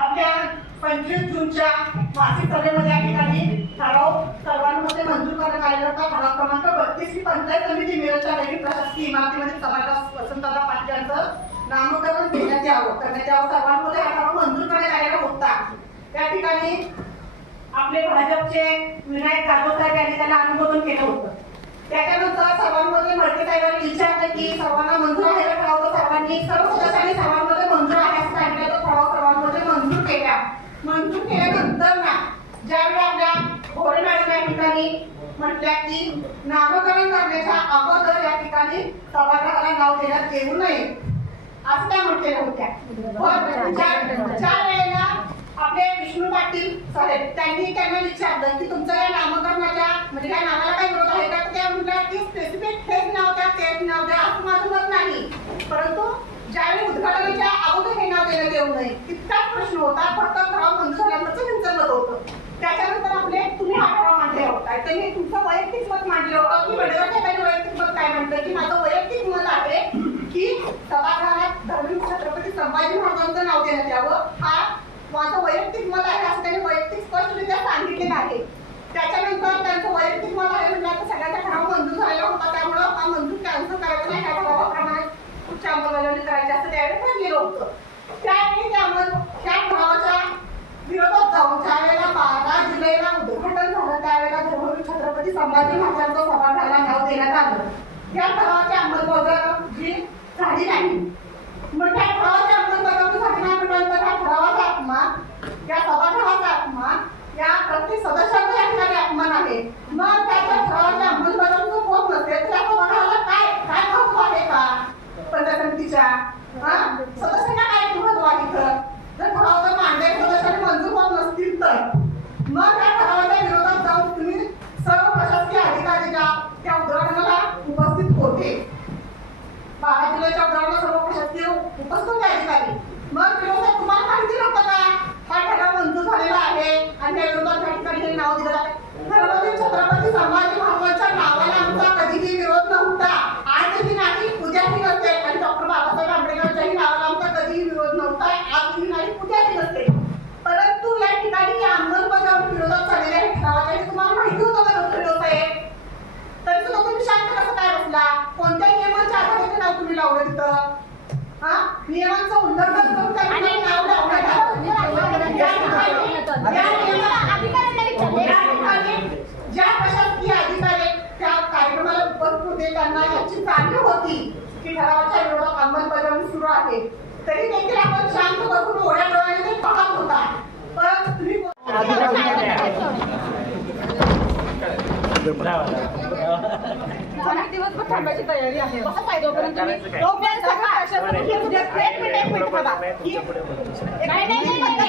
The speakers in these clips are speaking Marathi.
आपल्या 25 जूनच्या मासिक सभेमध्ये या ठिकाणी ठराव सर्वांमध्ये मंजूर करण्यात आलेला होता. ठराव क्रमांक 32 ही पंचायत समिती मिरजच्या नवीन प्रशासकीय इमारतीमध्ये सभागृह वसंतदादा पाटील यांचं नामकरण करण्यात यावं सर्वांमध्ये हा ठराव मंजूर करण्यात आलेला होता. त्या ठिकाणी आपले भाजपचे विनायक जाधव साहेब यांनी त्याला अनुमोदन केलं होतं. त्याच्यानंतर सर्वांमध्ये मडके साहेबांनी विचारलं की सर्वांना मंजूर आहे का ठराव, सर्वांनी सर्व सदस्यांनी सर्वांमध्ये मंजूर आहे असं सांगितलं. तो ठराव सर्वांमध्ये मंजूर केल्यानंतर ना ज्यावेळी आपल्या घोडे मॅडम या ठिकाणी म्हटल्या की नामकरण करण्याच्या अगोदर या ठिकाणी सभागृहाला नाव देण्यात येऊ नये असं त्या म्हटलेल्या होत्या. ज्या वेळेला आपले विष्णू पाटील साहेब त्यांना विचारलं की तुमचं या नामकरणाच्या म्हणजे या नावाला काही विरोध आहे का, तर त्या म्हटल्या की स्पेसिफिक हेच नाव द्या तेच नाव द्या असं माझं मत नाही, परंतु ज्यावेळी उद्घाटनाच्या अगोदर हे नाव देण्यात येऊ नये इतकाच प्रश्न होता. फक्त ठराव मंजूर झाल्यानंतर त्यांचं मत होतं. त्याच्यानंतर आपले तुम्ही हा ठराव मांडले होता, त्यांनी तुमचं वैयक्तिक मत मांडलं होतं की वडगावच्या वैयक्तिक मत काय म्हणतं की माझं वैयक्तिक मत आहे की सभागृहात धर्मवीर छत्रपती संभाजी महाराजांचं नाव देण्यात यावं. हा माझं वैयक्तिक मत आहे असं त्यांनी वैयक्तिक स्पष्टरित्या सांगितलेलं आहे. त्याच्यानंतर त्यांचं वैयक्तिक मत आहे म्हणजे सगळ्यांचा ठराव मंजूर झालेला होता, त्यामुळं हा मंजूर कॅन्सल करायचा नाही, ह्या ठरावाप्रमाणे उच्च अंमलबजावणी करायची असं त्यावेळी ठरलेलं होतं. त्यावेळी त्या ठरावाच्या विरोधात जाऊन ज्यावेळेला 12 जुलैला उद्घाटन झालं त्यावेळेला धर्मवीर छत्रपती संभाजी महाराजांचं सभागृहाला नाव देण्यात आलं. या ठरावाची अंमलबजावणी झाली नाही. मग त्या ठरावाची अंमलबजावणी झाली नाही म्हटल्यानंतर या ठरावाचा अपमान, या सभागृहाचा अपमान, या प्रत्येक सदस्याचा या ठिकाणी अपमान आहे. मग त्याच्या ठरावाच्या अंमलबजावणी होत नसेल तर त्या सभागृहाला काय महत्व आहे का पंचायत समितीच्या सदस्यांना काय महत्व आहे इथं? जर ठरावाचा मांडे सदस्यांनी मंजूर होत नसतील तर मग त्या ठरावाच्या विरोधात जाऊन तुम्ही सर्व प्रशासकीय अधिकारी त्या उद्घाटनाला उपस्थित होते. 12 जुलैच्या उद्घाटनाला सर्व प्रशासकीय उपस्थित होते अधिकारी. मग विरोधात तुम्हाला माहिती नव्हतं का हा ठराव मंजूर झालेला आहे आणि त्या विरोधात त्या ठिकाणी हे नाव दिलं आहे. धर्मवीर छत्रपती संभाजी महाराजांच्या नावाला आमचा कधीही विरोध नव्हता, आजही नाही, उद्याही नसेल. आणि डॉक्टर बाबासाहेब आंबेडकरांच्याही नावाला आमचा कधीही विरोध नव्हता, आजही नाही, उद्याही नसेल. परंतु या ठिकाणी या अंमलबजावणी विरोधात चाललेल्या हे ठरावाच्या हे तुम्हाला माहिती होतं का डॉक्टर साहेब? तरी सुद्धा तुम्ही शांत कसं काय बसला? कोणत्या नियमांच्या आधारे ते नाव तुम्ही लावलं तिथं? नियमांचं उल्लंघन करून त्यांनी नाव लावलं. ज्या प्रशासकीय अधिकारी त्या कार्यक्रमाला उपस्थित होते त्यांना याची जाणीव होती की ठरावाच्या विरोधात अंमलबजावणी सुरू आहे, तरी देखील आपण शांत बसून ओढ्या डोळ्याने ते पाहत होता. पण तुम्ही दिवसभर थांबायची तयारी आहे. तोपर्यंत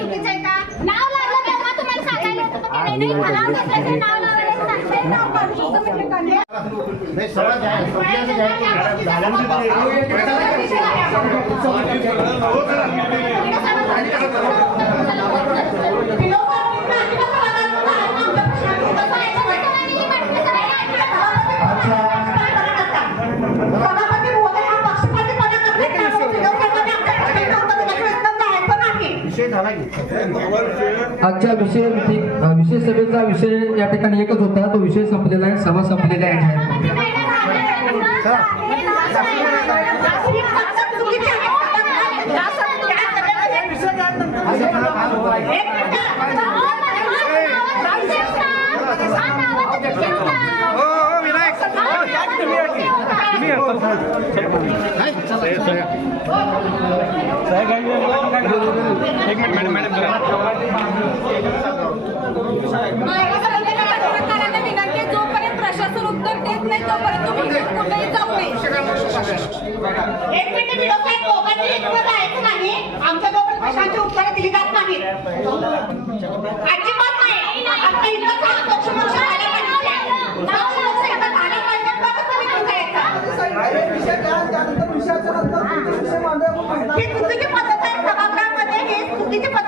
चुकीचं आहे का? नाव लागलं तेव्हा तुम्हाला सांगायला होतं आजच्या विशेष सभेचा विषय या ठिकाणी एकच होता, तो विषय संपलेला आहे, सभा संपलेली आहे. जोपर्यंत प्रशासन उत्तर देत नाही तोपर्यंत तुम्ही कुठेही जाऊ नये. एक मिनिट नाही, आमच्या जोपर्यंत प्रशासनाची उत्तरं दिली जात नाही अजिबात नाही. चुकीची पद्धत आहे सभागृहामध्ये, हे चुकीची पद्धत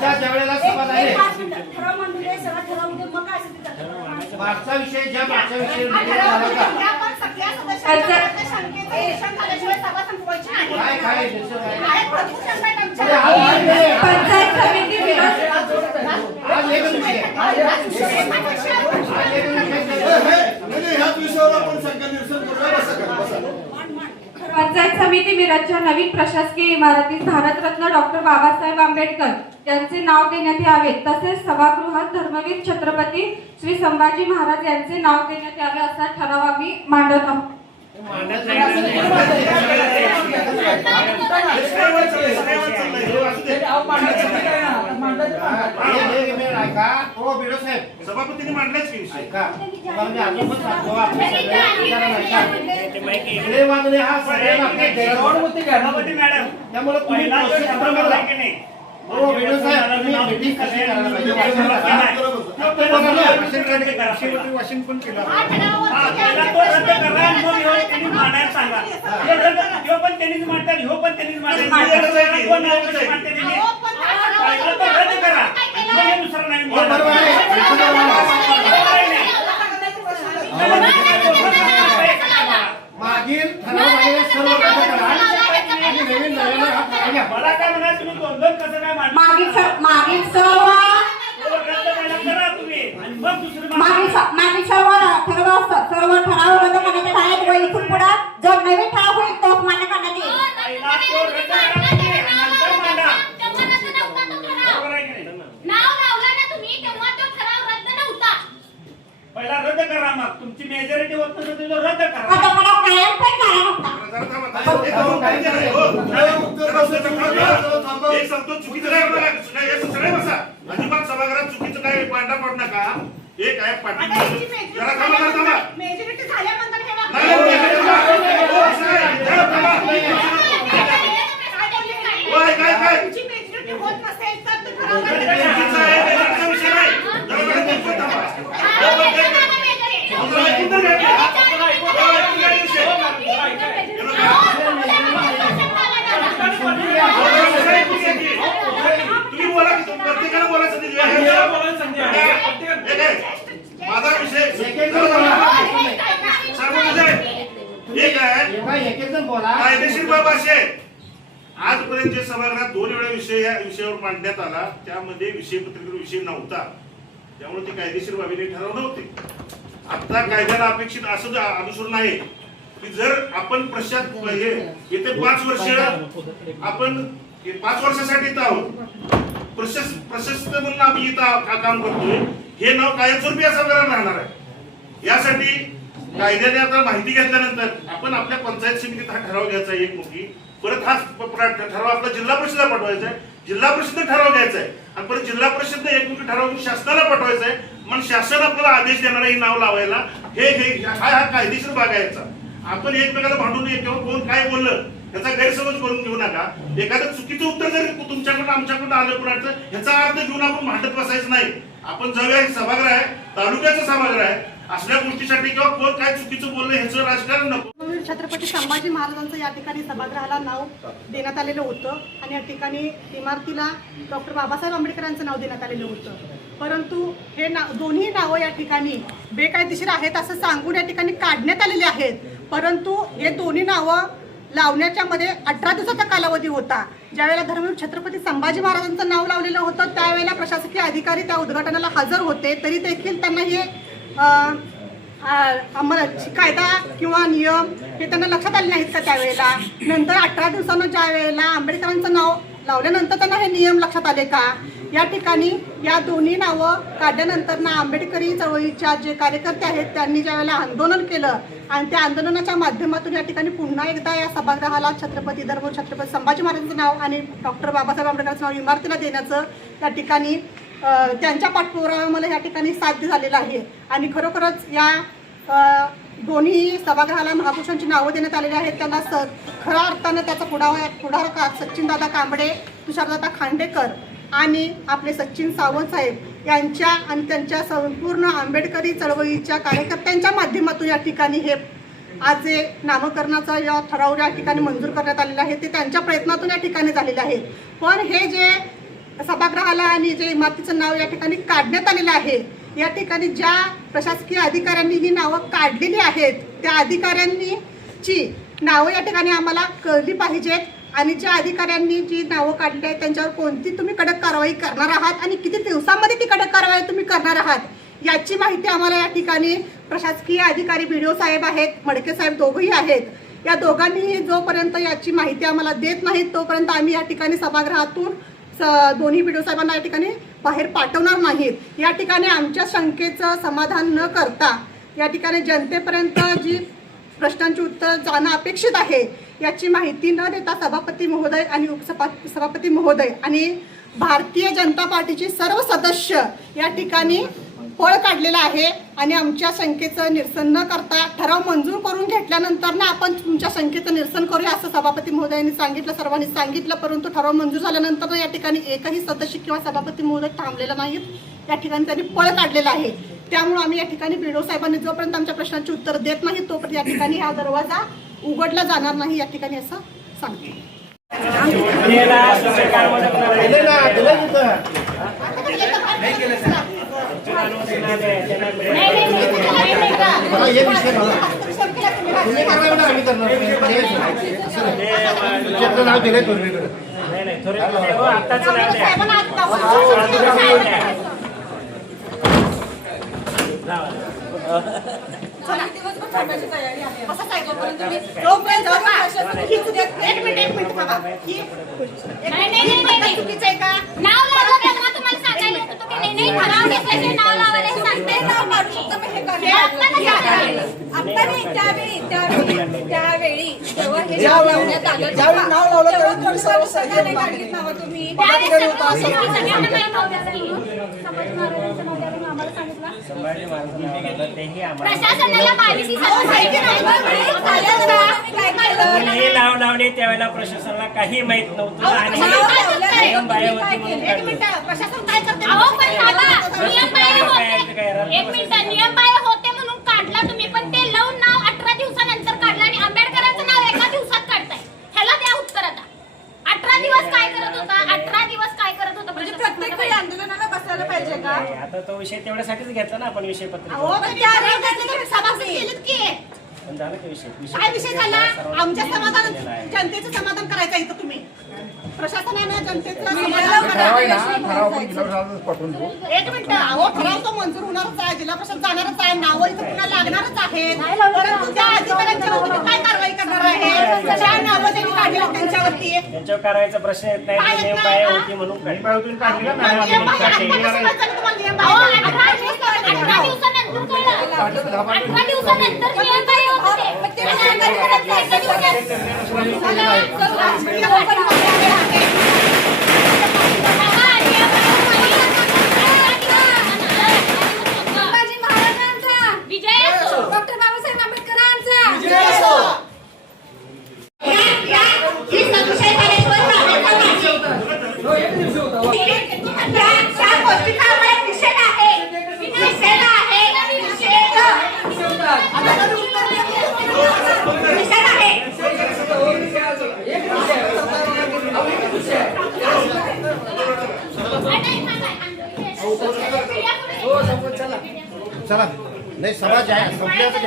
मागच्या ज्या वेळेला सभा झाली ठराव मांडून दे, सगळा ठराव दे, मग काय असेल ते करतात. मागचा विषय ज्या मागच्या विषयी हा meeting ठराव झाला का? म्हणजे आपण सगळ्या सदस्यांच्या शंकेचं निरसन झाल्याशिवाय सभा संपवायची नाही. काय निश्चित आहे? आहे, भरपूर शंका आहेत आमच्या. पंचायत समिती विरोध आज एकच विषय ह्याच विषयावर आपण शंका निरसन करूया. बसा करा, बसा. पंचायत समिती मिरजच्या नवीन प्रशासकीय इमारतीत भारतरत्न डॉक्टर बाबासाहेब आंबेडकर यांचे नाव देण्यात यावे, तसेच सभागृहात धर्मवीर छत्रपती श्री संभाजी महाराज यांचे नाव देण्यात यावे असा ठराव आम्ही मांडत आहोत. सभापतींनी मांडलाच की विषय. हा सगळ्यांना त्यामुळे तुम्ही प्रोसेस बरोबर आहे. हो व्हिडिओ साहेब तुम्ही मीटिंग कशी करायला पाहिजे वाशिंग पण केलं. हा ठरावावर हा, सगळ्या पहिला तो रद्द करा आणि मग ह्यो त्यांनी मांडायला सांगा. ह्यो पण त्यांनीच मांडतात, ह्यो पण त्यांनीच मांडतात. कोण नाव कशी मांडते त्यांनी? अहो, पण हा ठराव पहिला तो रद्द करा. काय केलं? मग हे दुसरं नवीन हो, बरोबर आहे. मागील ठराव सर्व रद्द करा आणि नवीन नवीन हा ठराव घ्या. मला काय म्हणाल तुम्ही दोन कसं काय मांडता? मागील सर्व तो रद्द पहिला करा तुम्ही आणि मग दुसरं मांडा. मागील सर्व ठराव रद्द करण्यात आहेत व इथून पुढे जो नवीन ठराव होईल तोच मान्य करण्यात येईल. पहिला तो रद्द करा तुम्ही आणि नंतर मांडा. बरोबर आहे की नाही? नाव लावलं ना तुम्ही तेव्हा तो ठराव रद्द नव्हता. पहिला रद्द करा, मग तुमची मेजॉरिटी होत नसेल तर तो रद्द करा. आता ठराव कायम पण झाला नव्हता. एक सांगतो चुकीचं काय होणार आहे? एक सगळे बसा. अजिबात सभागृहात चुकीचं काय पांढरा पडू नका. एक आहे आता पाटील यांची जरा थांबा. मेजॉरिटी झाल्यानंतर हे वाक्य- नाही, काय? तुमची मेजॉरिटी होत नसेल तर ते ठराव रद्द करा. चुकीचं आहे, मेजॉरिटीचा विषय नाही. जरा वेळ देतो, थांबा. तुम्ही बोला की प्रत्येकाला बोलायचं नाही. माझा विषय एक आहे एक एक जण बोला. कायदेशीर बाब असे आजपर्यंत जे सभागृहात 2 वेळा विषय या विषयावर मांडण्यात आला त्यामध्ये विषय पत्रिकेवर विषय नव्हता, त्यामुळे ते कायदेशीर बाबीने ठराव नव्हते. आता कायद्याला अपेक्षित असं अनुसरून आहे की जर आपण येते 5 वर्ष आपण 5 वर्षासाठी इथं आहोत, प्रशस्त म्हणून आम्ही इथं काम करतोय, हे नाव कायमस्वरूपी या सभागृहात राहणार आहे. यासाठी कायद्याने आता माहिती घेतल्यानंतर आपण आपल्या पंचायत समितीत हा ठराव घ्यायचा आहे. एक मुखी परत हा ठराव आपला जिल्हा परिषदेला पाठवायचा आहे, जिल्हा परिषदेने ठराव घ्यायचा आहे आणि परत जिल्हा परिषदेने एकमुखी ठराव शासनाला पाठवायचा आहे. मग शासन आपल्याला आदेश देणार आहे नाव लावायला. हा कायदेशीर भाग आहे याचा. आपण एकमेकाला भांडून किंवा कोण काय बोललं याचा गैरसमज करून घेऊ नका. एखादं चुकीचं उत्तर जरी तुमच्याकडून आमच्याकडून आलं कुणाचं ह्याचा अर्थ घेऊन आपण भांडत बसायचं नाही. आपण जाऊया सभागृह आहे, तालुक्याचा सभागृह आहे, असल्या गोष्टीसाठी किंवा कोण काय चुकीचं बोललं ह्याचं राजकारण नको. छत्रपती संभाजी महाराजांचं या ठिकाणी सभागृहाला नाव देण्यात आलेलं होतं आणि या ठिकाणी इमारतीला डॉक्टर बाबासाहेब आंबेडकरांचं नाव देण्यात आलेलं होतं. परंतु हे दोन्ही नावं या ठिकाणी बेकायदेशीर आहेत असं सांगून या ठिकाणी काढण्यात आलेले आहेत. परंतु हे दोन्ही नावं लावण्याच्या मध्ये 18 दिवसाचा कालावधी होता. ज्यावेळेला धर्मवीर छत्रपती संभाजी महाराजांचं नाव लावलेलं होतं त्यावेळेला प्रशासकीय अधिकारी त्या उद्घाटनाला हजर होते, तरी देखील त्यांना हे कायदा किंवा नियम हे त्यांना लक्षात आले नाहीत का त्यावेळेला. नंतर 18 दिवसानं ज्या वेळेला आंबेडकरांचं नाव लावल्यानंतर त्यांना हे नियम लक्षात आले का. या ठिकाणी या दोन्ही नावं काढल्यानंतर ना आंबेडकरी चळवळीच्या जे कार्यकर्ते आहेत त्यांनी ज्यावेळेला आंदोलन केलं आणि त्या आंदोलनाच्या माध्यमातून या ठिकाणी पुन्हा एकदा या सभागृहाला छत्रपती संभाजी महाराजांचं नाव आणि डॉक्टर बाबासाहेब आंबेडकरांचं नाव इमारतीला देण्याचं या ठिकाणी त्यांच्या पाठपुराव्यामुळे या ठिकाणी साध्य झालेलं आहे. आणि खरोखरच या दोन्ही सभागृहाला महापुरुषांची नावं देण्यात आलेली आहेत. त्यांना खऱ्या अर्थानं त्याचा पुढाकार सचिनदादा कांबळे, तुषारदादा खांडेकर आणि आपले सचिन सावंत साहेब यांच्या आणि त्यांच्या संपूर्ण आंबेडकरी चळवळीच्या कार्यकर्त्यांच्या माध्यमातून या ठिकाणी हे आज जे नामकरणाचा या ठराव या ठिकाणी मंजूर करण्यात आलेला आहे ते त्यांच्या प्रयत्नातून या ठिकाणी झालेले आहे. पण हे जे सभागृहाला आणि जे इमारतीचं नाव या ठिकाणी काढण्यात आलेलं आहे, या ठिकाणी ज्या प्रशासकीय अधिकाऱ्यांनी ही नावं काढलेली आहेत त्या अधिकाऱ्यांची नावं या ठिकाणी आम्हाला कळली पाहिजेत आणि ज्या अधिकाऱ्यांनी जी नावं काढली आहेत त्यांच्यावर कोणती तुम्ही कडक कारवाई करणार आहात आणि किती दिवसामध्ये ती कडक कारवाई तुम्ही करणार आहात याची माहिती आम्हाला या ठिकाणी प्रशासकीय अधिकारी BDO साहेब आहेत, मडके साहेब दोघंही आहेत. या दोघांनीही जोपर्यंत याची माहिती आम्हाला देत नाहीत तोपर्यंत आम्ही या ठिकाणी सभागृहातून दोन्ही BDO साहेबांना या ठिकाणी बाहेर पाठवणार नाहीत. या ठिकाणी आमच्या शंकेचं समाधान न करता या ठिकाणी जनतेपर्यंत जी प्रश्नांची उत्तर जाणं अपेक्षित आहे याची माहिती न देता सभापती महोदय आणि उपसभापती महोदय आणि भारतीय जनता पार्टीचे सर्व सदस्य या ठिकाणी पळ काढलेला आहे आणि आमच्या शंकेचं निरसन न करता ठराव मंजूर करून घेतल्यानंतर ना आपण तुमच्या शंकेचं निरसन करूया असं सभापती महोदयांनी सांगितलं, सर्वांनी सांगितलं. परंतु ठराव मंजूर झाल्यानंतर या ठिकाणी एकही सदस्य किंवा सभापती महोदय थांबलेला नाहीत. या ठिकाणी त्यांनी पळ काढलेला आहे. त्यामुळे आम्ही या ठिकाणी BDO साहेबांनी जोपर्यंत आमच्या प्रश्नांची उत्तर देत नाही तोपर्यंत या ठिकाणी हा दरवाजा उघडला जाणार नाही या ठिकाणी असं सांगते. नाव लावले त्यावेळेला प्रशासनाला काही माहित नव्हतं आणि प्रशासन काय करते? नियम बाह्य होते म्हणून काढला तुम्ही, पण ते लावून नाव 18 दिवसानंतर काढलं आणि आंबेडकरांचं नाव एका दिवसात काढताय. ह्याला द्या उत्तर आता. 18 दिवस काय करत होता? 18 दिवस काय करत होता? म्हणजे प्रत्येक वेळी आंदोलनाला बसायला पाहिजे का? आता तो विषय तेवढ्यासाठीच घेतला ना आपण विषय पत्रिका. सभासद केलेत की पण झालं का विषय काय विषय झाला? आमच्या समाधान जनतेचं समाधान करायचं इथं तुम्ही प्रशासनानं जनतेचं समाधान करायचं. एक मिनिट, अहो ठराव तो मंजूर होणारच आहे, जिल्हा परिषद जाणारच आहे, नावं इथं पुन्हा लागणारच आहेत. परंतु त्या अधिकाऱ्यांच्यावर तुम्ही काय कारवाई करणार आहे? ज्या नावं त्यांनी काढली त्यांच्यावरती त्यांच्यावर करायचा प्रश्न येत नाही. ते नियम बाह्य होती म्हणून काढली. नियम बाह्य आत्तापासूनच तुम्हाला नियम बाह्य. 18 दिवसानंतर कळलं. 18 दिवसानंतर नियम बाह्य होते. संभाजी महाराजांचा विजय असो. डॉक्टर बाबासाहेब आंबेडकरांचा विजय असो. चला नाही सभा जाहीर संपल्याचं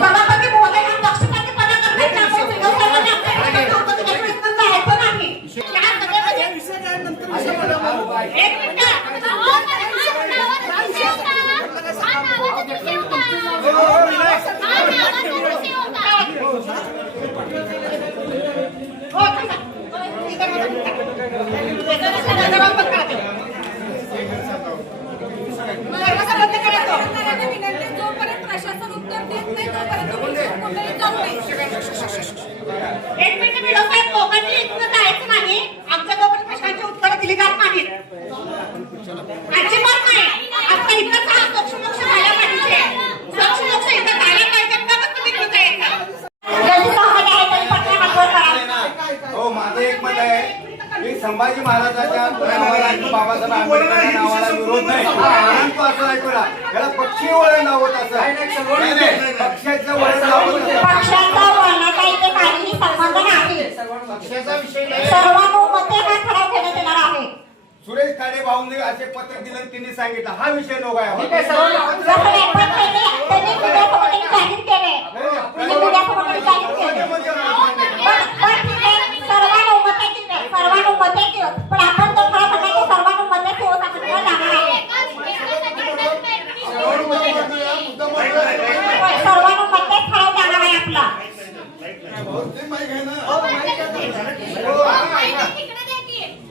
सभापती महोदय हा पक्षपातीपणा करतात ना. एक मिनिट. जोपर्यंत संभाजी महाराजांच्या नावाला आणि बाबासाहेब आंबेडकरांच्या नावाला विरोध नाही. परंतु असं ऐकूया याला पक्षी वळण लावत असं नाही, नाही, पक्षाचं वळण लावत असं. पक्षाचा वळणाचा इथे काहीही संबंध नाही. पक्षाचा विषय नाही. सर्वानुमते हा ठराव घेण्यात येणार आहे. सुरेश खाडे भाऊंनी असे पत्र दिलं आणि त्यांनी सांगितलं हा विषय नको आहे. जसं नाही, पण त्यांनी मीडियासमोर त्यांनी जाहीर केले. त्यांनी मीडियासमोर त्यांनी जाहीर केले. पण ठीक आहे, सर्वानुमतेची नाही, सर्वानुमतेची. पण आपण तो ठराव म्हणायचे सर्वानुमते शिवसंग्राम जाणार आहे. सर्वानुमते ठराव जाणार आहे आपला.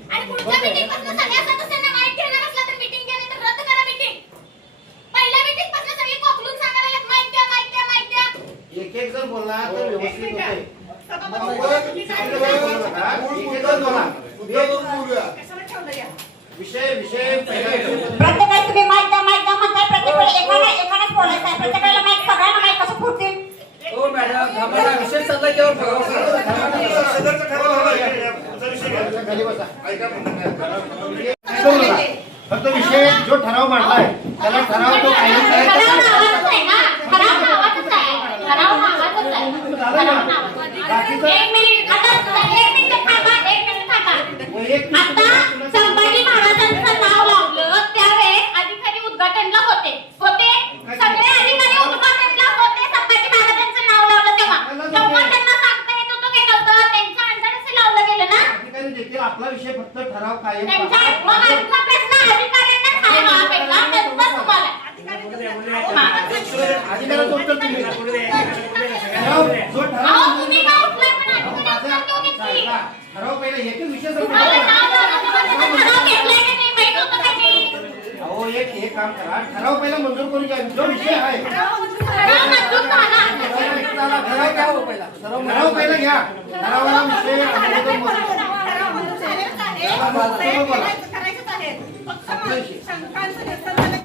आणि पुढच्या मीटिंग पासून सगळ्या सदस्यांना माहिती देणार असला तर मीटिंग घ्या, नाही तर रद्द करा मीटिंग. पहिल्या मीटिंग पासून सगळी कोकलून सांगायला लागत, माहिती द्या, माहिती द्या, माहिती द्या. एक एक जण बोलला तर व्यवस्थित होते. विषय विषय प्रत्येकाला तुम्ही माहिती द्या, माहिती द्या म्हणताय. प्रत्येक वेळी एकालाच बोलायचं आहे. प्रत्येक वेळेला माहिती सगळ्यांना माहिती कसं फुटतील. हो मॅडम आम्हाला विषय चालला केव्हा बघावं. सदरचं ठराव झाला. पुढचा विषय घ्या. खाली बसा. ऐका म्हणतात. फक्त विषय जो ठराव मांडलाय त्याला ठराव तो ठराव नावाचंच आहे ना, ठराव नावाचंच आहे, ठराव नावाचंच आहे, ठराव नावाचंच आहे. एक मिनिट थांबा. आता संभाजी महाराजांचं नाव लावलं त्यावेळेस अधिकारी उद्घाटनला होते. सगळे अधिकारी उद्घाटनला होते. संभाजी महाराजांचं नाव लावलं तेव्हा त्यांना सांगता येत होतं की नव्हतं. त्यांच्या अंडरच लावलं गेलं ना. अधिकारी देखील आपला विषय फक्त ठराव कायम त्यांच्या मग आमचा प्रश्न अधिकाऱ्यांनाच आहे ना, पहिला त्यांचाच तुम्हाला. अधिकाराचं उत्तर तुम्ही द्या. जो ठराव अहो, तुम्ही का उठलाय पण अधिकाऱ्यांना उत्तर देऊ की? ठराव पहिला एकच विषय तुम्हाला संपला. नाव लावलं, ठराव घेतलाय की नाही माहित होतं का नाही? अहो एक काम करा ठराव पहिला मंजूर करून घ्या. जो विषय आहे ठराव मंजूर झाला. ठराव घ्या हो पहिला. ठराव पहिला घ्या. ठरावाला विषय अगोदर मंजूर. करायचंच आहे. फक्त शंकांचं निरसन झालं